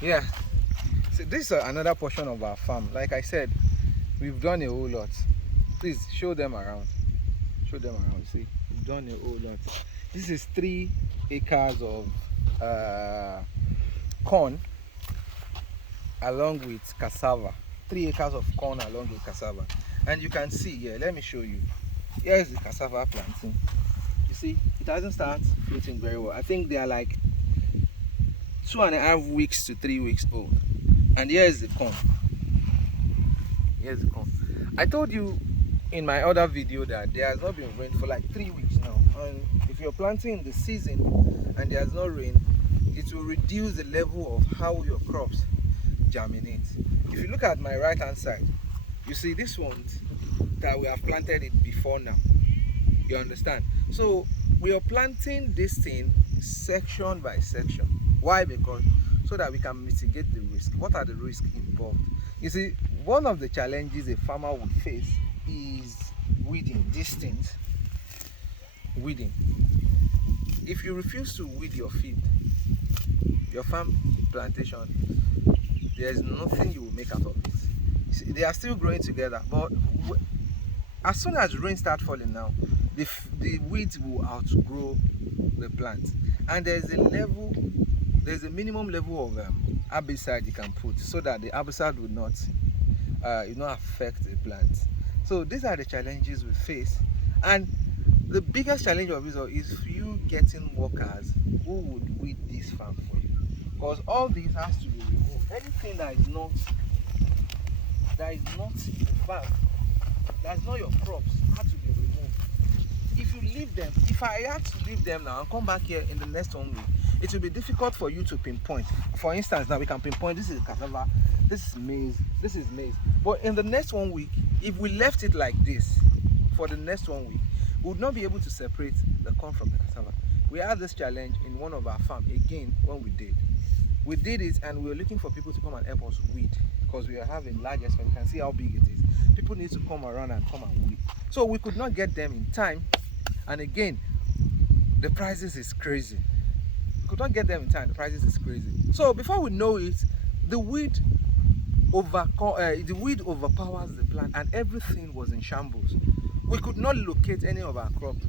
Yeah, so this is another portion of our farm. Like I said, we've done a whole lot. Please show them around. Show them around. See, we've done a whole lot. This is 3 acres of uh, corn along with cassava. 3 acres of corn along with cassava. And you can see here, let me show you. Here is the cassava planting. You see, it hasn't started fruiting very well. I think they are like 2.5 weeks to 3 weeks old. And here is the corn. Here's the corn. I told you in my other video that there has not been rain for like 3 weeks now. And if you're planting in the season and there has no rain, it will reduce the level of how your crops germinate. If you look at my right hand side, you see this one that we have planted it before now. You understand? So we are planting this thing section by section. Why? Because so that we can mitigate the risk. What are the risks involved? You see, one of the challenges a farmer would face is weeding. Things weeding. If you refuse to weed your field, your farm plantation, there is nothing you will make out of it. See, they are still growing together, but as soon as rain starts falling now, the weeds will outgrow the plant, and there's a minimum level of herbicide you can put so that the herbicide would not affect the plant. So these are the challenges we face, and the biggest challenge of it all is you getting workers who would weed this farm for you, because all this has to be removed. Anything that is not the farm, that's not your crops, has to be removed. If you leave them, if I had to leave them now and come back here in the next 1 week, it will be difficult for you to pinpoint. For instance, now we can pinpoint this is cassava, this is maize, this is maize. But in the next 1 week, if we left it like this for the next 1 week, we would not be able to separate the corn from the cassava. We had this challenge in one of our farms again when we did it, and we were looking for people to come and help us weed, because we are having large expense. You can see how big it is. People need to come around and come and weed. So we could not get them in time, and again, the prices is crazy. We could not get them in time. The prices is crazy. So before we know it, the weed overpowers the plant, and everything was in shambles. We could not locate any of our crops.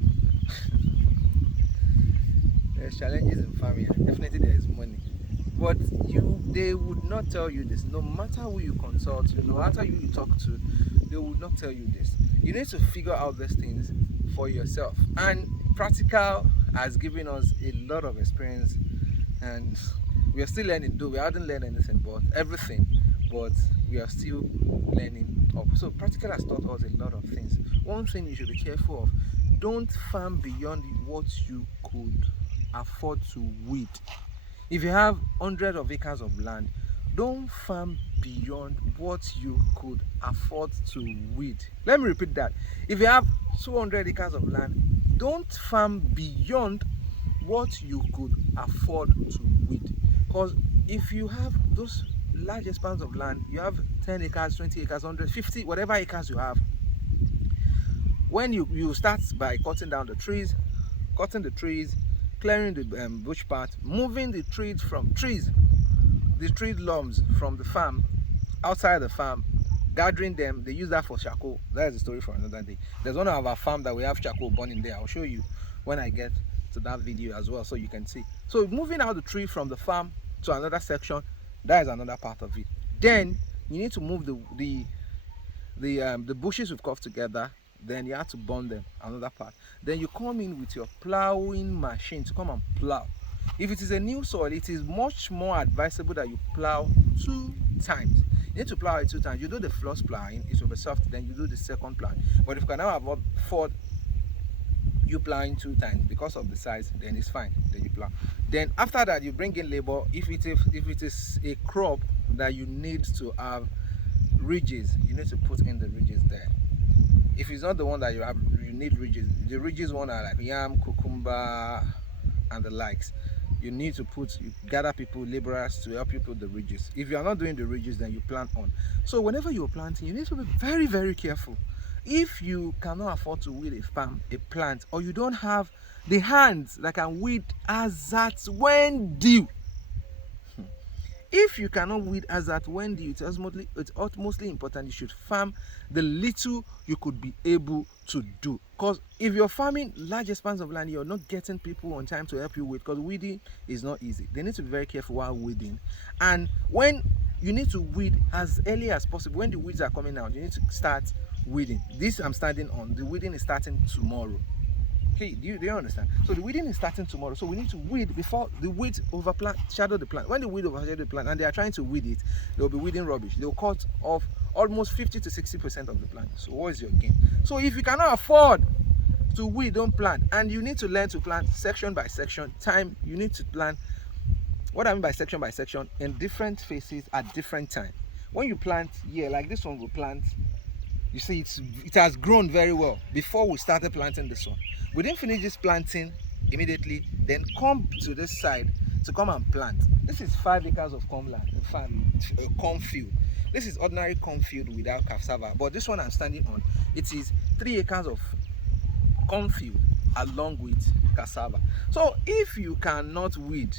There's challenges in farming. Definitely there is money, but they would not tell you this. No matter who you consult, no matter who you talk to, they would not tell you this. You need to figure out these things for yourself, and practical has given us a lot of experience, and we are still learning. Though we haven't learned anything but everything, but we are still learning up. So practical has taught us a lot of things. One thing you should be careful of: don't farm beyond what you could afford to weed. If you have hundreds of acres of land, don't farm beyond what you could afford to weed. Let me repeat that. If you have 200 acres of land, don't farm beyond what you could afford to weed. Because if you have those large expanse of land, you have 10 acres, 20 acres, 150, whatever acres you have, when you start by cutting down the trees, clearing the bush part, moving the tree lumps from the farm outside the farm, gathering them. They use that for charcoal. That is a story for another day. There's one of our farm that we have charcoal burning there. I'll show you when I get to that video as well, so you can see. So moving out the tree from the farm to another section, that is another part of it. Then you need to move the bushes we've cut together. Then you have to burn them, another part. Then you come in with your plowing machine to come and plow. If it is a new soil, it is much more advisable that you plow 2 times. You need to plow it 2 times. You do the first plowing, it will be soft, then you do the second plowing. But if you can now afford you plowing 2 times because of the size, then it's fine. Then you plow. Then after that, you bring in labor. If it is a crop that you need to have ridges, you need to put in the ridges there. If it's not the one that you have, you need ridges. The ridges one are like yam, cucumber, and the likes. You need to gather people, laborers, to help you put the ridges. If you are not doing the ridges, then you plant on. So whenever you're planting, you need to be very, very careful. If you cannot afford to weed a plant, or you don't have the hands that can weed as at when due, if you cannot weed as at when it's utmostly important you should farm the little you could be able to do. Because if you're farming large expanse of land, you're not getting people on time to help you weed, because weeding is not easy. They need to be very careful while weeding. And when you need to weed as early as possible, when the weeds are coming out, you need to start weeding. This I'm standing on, the weeding is starting tomorrow. Okay, do you understand? So the weeding is starting tomorrow. So we need to weed before the weeds shadow the plant. When the weed overshadow the plant and they are trying to weed it, they'll be weeding rubbish. They'll cut off almost 50 to 60% of the plant. So what is your gain? So if you cannot afford to weed, don't plant. And you need to learn to plant section by section. You need to plant. What I mean by section, in different phases at different time. When you plant here, like this one, will plant. You see, it has grown very well before we started planting this one. We didn't finish this planting immediately, then come to this side to come and plant. This is 5 acres of cornland, cornfield. This is ordinary cornfield without cassava, but this one I'm standing on, it is 3 acres of cornfield along with cassava. So if you cannot weed,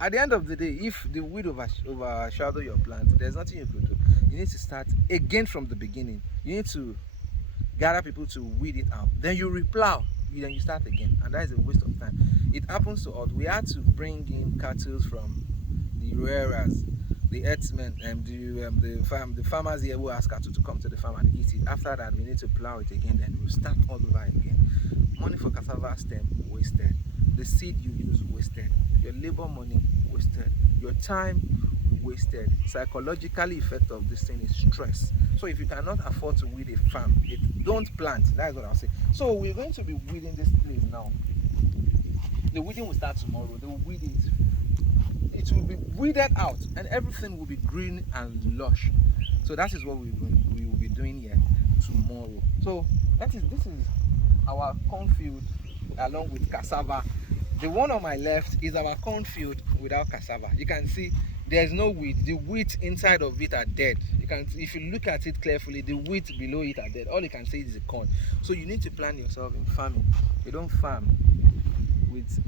at the end of the day, if the weed overshadow your plant, there's nothing you could do. You need to start again from the beginning. You need to gather people to weed it out. Then you replow. Then you start again, and that is a waste of time. It happens to us. We had to bring in cattle from the rearers, the herdsmen, and the farmers here who ask cattle to come to the farm and eat it. After that, we need to plow it again. Then we'll start all over again. Money for cassava stem wasted. The seed you use wasted. Your labor money wasted. Your time wasted. Psychologically effect of this thing is stress. So if you cannot afford to weed a farm, don't plant. That's what I'll say. So we're going to be weeding this place now. The weeding will start tomorrow. They will weed it. It will be weeded out, and everything will be green and lush. So that is what we will be doing here tomorrow. So this is our cornfield along with cassava. The one on my left is our cornfield without cassava. You can see there's no wheat. The wheat inside of it are dead. If you look at it carefully, the wheat below it are dead. All you can see is the corn. So you need to plan yourself in farming. You don't farm with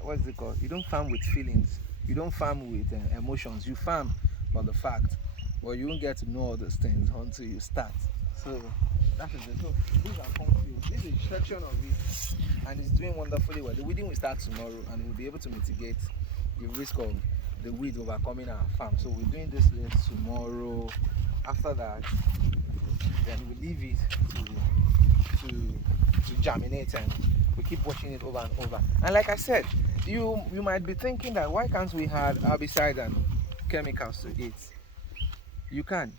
what's it called? You don't farm with feelings. You don't farm with emotions. You farm for the fact. But you won't get to know all those things until you start. So that is it. So these are cornfields. This is a section of it, and it's doing wonderfully well. The weeding will start tomorrow, and we'll be able to mitigate the risk of the weed overcoming our farm. So we're doing this list tomorrow. After that, then we leave it to germinate, and we keep watching it over and over. And like I said, you might be thinking that why can't we add herbicide and chemicals to it? You can,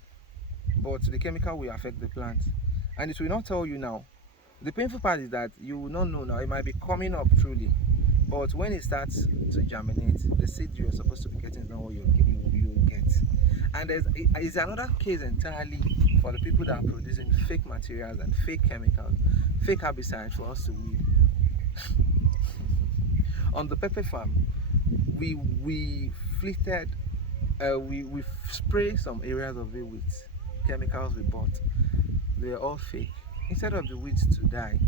but the chemical will affect the plant, and it will not tell you now. The painful part is that you will not know now. It might be coming up truly, but when it starts to germinate, the seed you're supposed to be getting is not what you'll get. And there's another case entirely for the people that are producing fake materials and fake chemicals, fake herbicides for us to weed. On the pepper farm, we spray some areas of it with chemicals we bought. They're all fake. Instead of the weeds to die,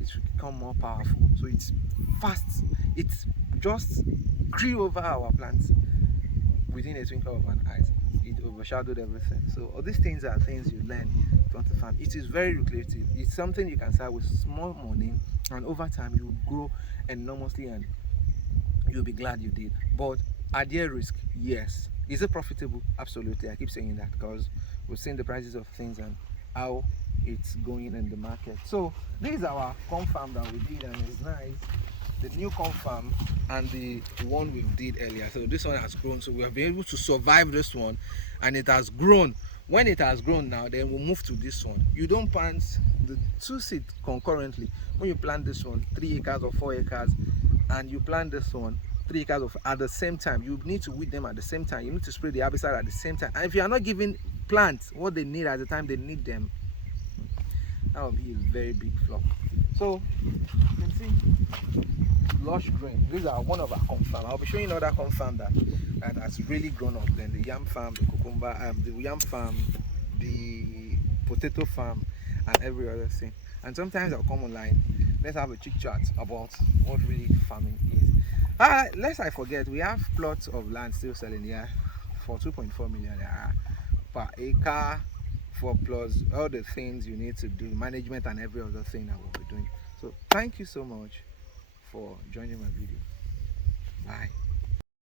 it should become more powerful. So it's fast. It's just grew over our plants within a twinkle of an eye. It overshadowed everything. So all these things are things you learn from the farm. It is very lucrative. It's something you can start with small money, and over time you will grow enormously, and you'll be glad you did. But at their risk, yes. Is it profitable? Absolutely. I keep saying that because we've seen the prices of things and how it's going in the market. So this is our corn farm that we did, and it's nice. The new corn farm and the one we did earlier. So this one has grown, so we have been able to survive this one, and it has grown. When it has grown now, then we'll move to this one. You don't plant the 2 seeds concurrently. When you plant this one 3 acres or 4 acres, and you plant this one 3 acres of at the same time, you need to weed them at the same time. You need to spray the herbicide at the same time. And if you are not giving plants what they need at the time they need them, that will be a very big flop. So you can see lush green. These are one of our corn farm. I'll be showing another corn farm that has really grown up. Then the yam farm, the cucumber, the yam farm, the potato farm, and every other thing. And sometimes I'll come online. Let's have a chit chat about what really farming is. Lest I forget, we have plots of land still selling here for 2.4 million per acre, for plus all the things you need to do, management and every other thing that we'll be doing. So thank you so much for joining my video. Bye.